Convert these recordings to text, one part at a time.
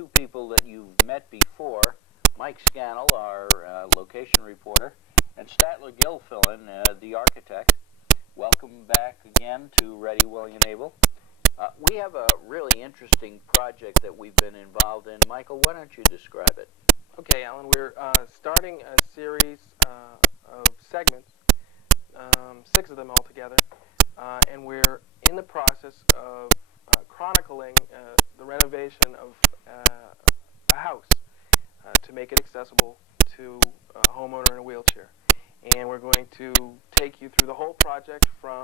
two people that you've met before, Mike Scannell, our location reporter, and Statler Gilfillan, the architect. Welcome back again to Ready, Willing, and Able. We have a really interesting project that we've been involved in. Michael, why don't you describe it? Okay, Alan, we're starting a series of segments, 6 of them altogether, and we're in the process of chronicling the renovation of a house to make it accessible to a homeowner in a wheelchair. And we're going to take you through the whole project from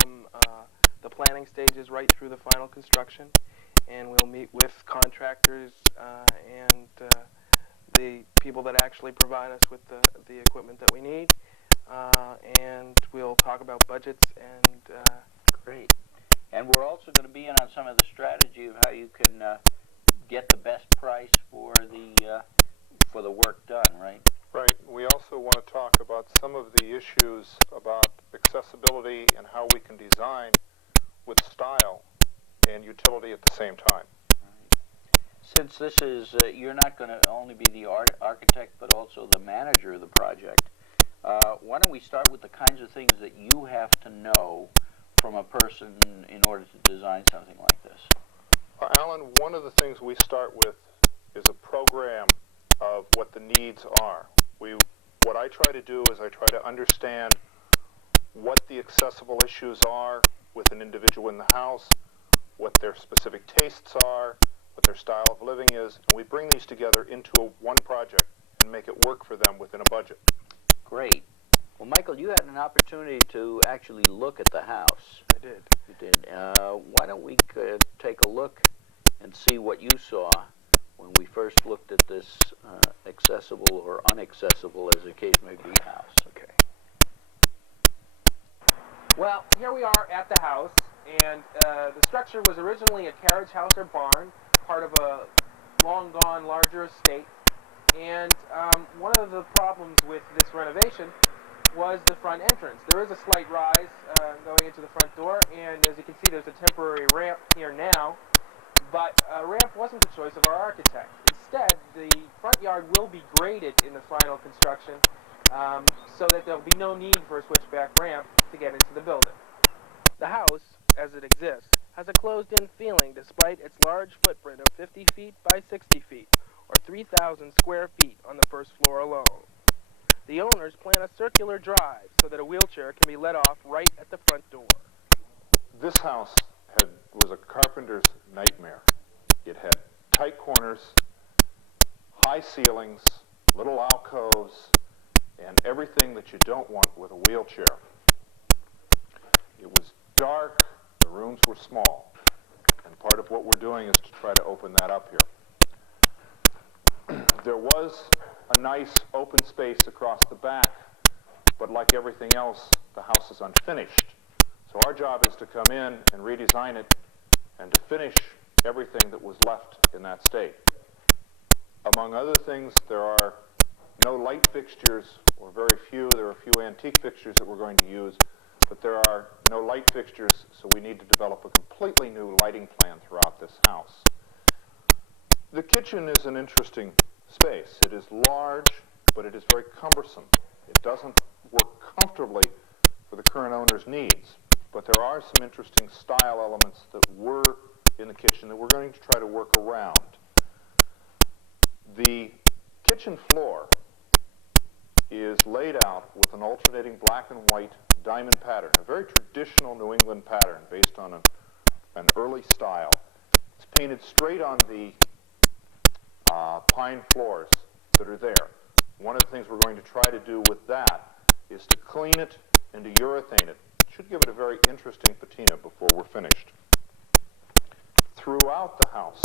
the planning stages right through the final construction, and we'll meet with contractors and the people that actually provide us with the equipment that we need, and we'll talk about budgets and Great. And we're also going to be in on some of the strategy of how you can get the best price for the work done, right? Right. We also want to talk about some of the issues about accessibility and how we can design with style and utility at the same time. Since this is, you're not going to only be the architect, but also the manager of the project, why don't we start with the kinds of things that you have to know from a person in order to design something like this? Alan, one of the things we start with is a program of what the needs are. What I try to do is I try to understand what the accessible issues are with an individual in the house, what their specific tastes are, what their style of living is, and we bring these together into one project and make it work for them within a budget. Great. Well, Michael, you had an opportunity to actually look at the house. I did. You did. Why don't we take a look and see what you saw when we first looked at this accessible or unaccessible, as the case may be, house. Okay. Well, here we are at the house, and the structure was originally a carriage house or barn, part of a long-gone larger estate. And one of the problems with this renovation was the front entrance. There is a slight rise going into the front door, and as you can see, there's a temporary ramp here now. But a ramp wasn't the choice of our architect. Instead, the front yard will be graded in the final construction so that there'll be no need for a switchback ramp to get into the building. The house, as it exists, has a closed-in feeling despite its large footprint of 50 feet by 60 feet, or 3,000 square feet on the first floor alone. The owners plan a circular drive so that a wheelchair can be let off right at the front door. This house was a carpenter's nightmare. It had tight corners, high ceilings, little alcoves, and everything that you don't want with a wheelchair. It was dark, the rooms were small, and part of what we're doing is to try to open that up here. There was a nice open space across the back, but like everything else, the house is unfinished. So our job is to come in and redesign it and to finish everything that was left in that state. Among other things, there are no light fixtures, or very few. There are a few antique fixtures that we're going to use, but there are no light fixtures, so we need to develop a completely new lighting plan throughout this house. The kitchen is an interesting space. It is large, but it is very cumbersome. It doesn't work comfortably for the current owner's needs, but there are some interesting style elements that were in the kitchen that we're going to try to work around. The kitchen floor is laid out with an alternating black and white diamond pattern, a very traditional New England pattern based on an early style. It's painted straight on the pine floors that are there. One of the things we're going to try to do with that is to clean it and to urethane it. It should give it a very interesting patina before we're finished. Throughout the house,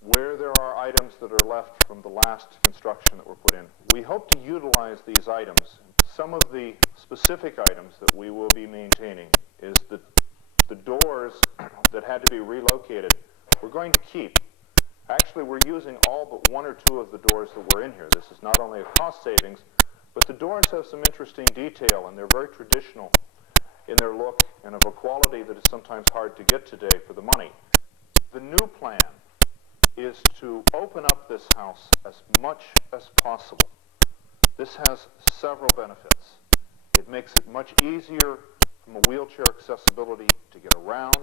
where there are items that are left from the last construction that were put in, we hope to utilize these items. Some of the specific items that we will be maintaining is that the doors that had to be relocated, we're going to keep. Actually, we're using all but 1 or 2 of the doors that were in here. This is not only a cost savings, but the doors have some interesting detail, and they're very traditional in their look and of a quality that is sometimes hard to get today for the money. The new plan is to open up this house as much as possible. This has several benefits. It makes it much easier from a wheelchair accessibility to get around.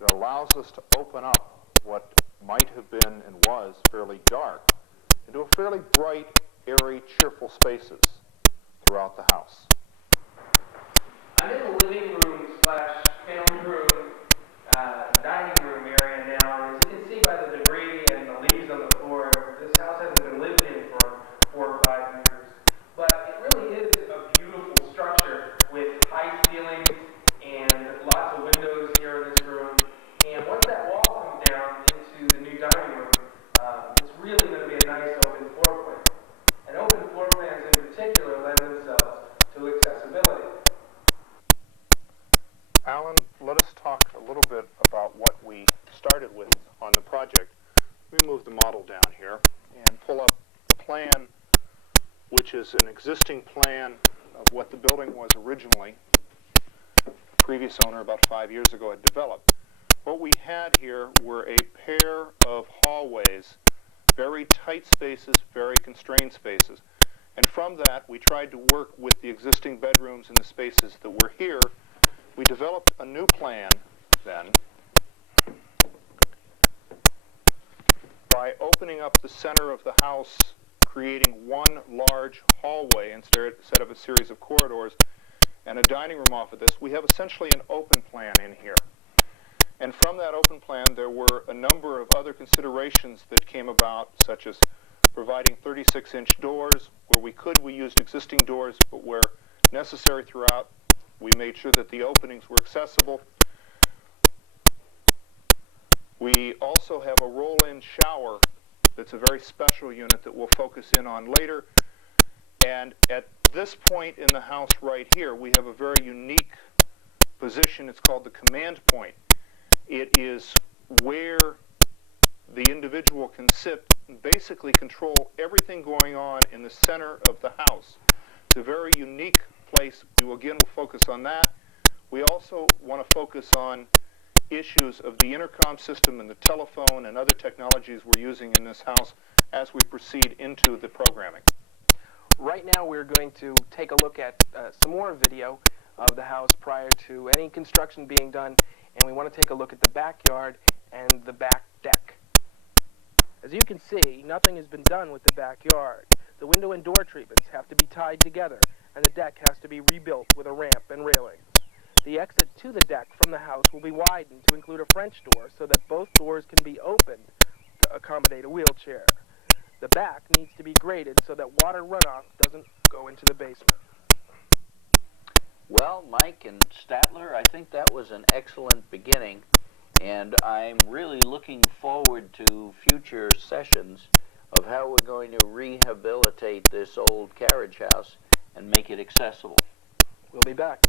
It allows us to open up what might have been and was fairly dark into a fairly bright, airy, cheerful spaces throughout the house. I'm in the living room slash family room, dining room area now, and as you can see by the debris and the leaves on the floor, this house hasn't been lived in for 4 or 5 years. But it really is a beautiful structure with high ceilings and lots of windows here in this room. And once that wall comes down into the new dining room, it's really going to be a nice open floor plan. And open floor plans in particular lend themselves to accessibility. Alan, let us talk a little bit about what we started with on the project. We move the model down here and pull up the plan, which is an existing plan of what the building was originally. The previous owner, about 5 years ago, had developed. What we had here were a pair of hallways, very tight spaces, very constrained spaces. And from that, we tried to work with the existing bedrooms and the spaces that were here. We developed a new plan then by opening up the center of the house, creating one large hallway instead of a series of corridors, and a dining room off of this. We have essentially an open plan in here. And from that open plan, there were a number of other considerations that came about, such as providing 36-inch doors. Where we could, we used existing doors, but where necessary throughout, we made sure that the openings were accessible. We also have a roll-in shower that's a very special unit that we'll focus in on later. And at this point in the house right here, we have a very unique position. It's called the command point. It is where the individual can sit and basically control everything going on in the center of the house. It's a very unique place. Again, we'll focus on that. We also want to focus on issues of the intercom system and the telephone and other technologies we're using in this house as we proceed into the programming. Right now we're going to take a look at some more video of the house prior to any construction being done, and we want to take a look at the backyard and the back deck. As you can see, nothing has been done with the backyard. The window and door treatments have to be tied together, and the deck has to be rebuilt with a ramp and railings. The exit to the deck from the house will be widened to include a French door so that both doors can be opened to accommodate a wheelchair. The back needs to be graded so that water runoff doesn't go into the basement. Well, Mike and Statler, I think that was an excellent beginning, and I'm really looking forward to future sessions of how we're going to rehabilitate this old carriage house and make it accessible. We'll be back.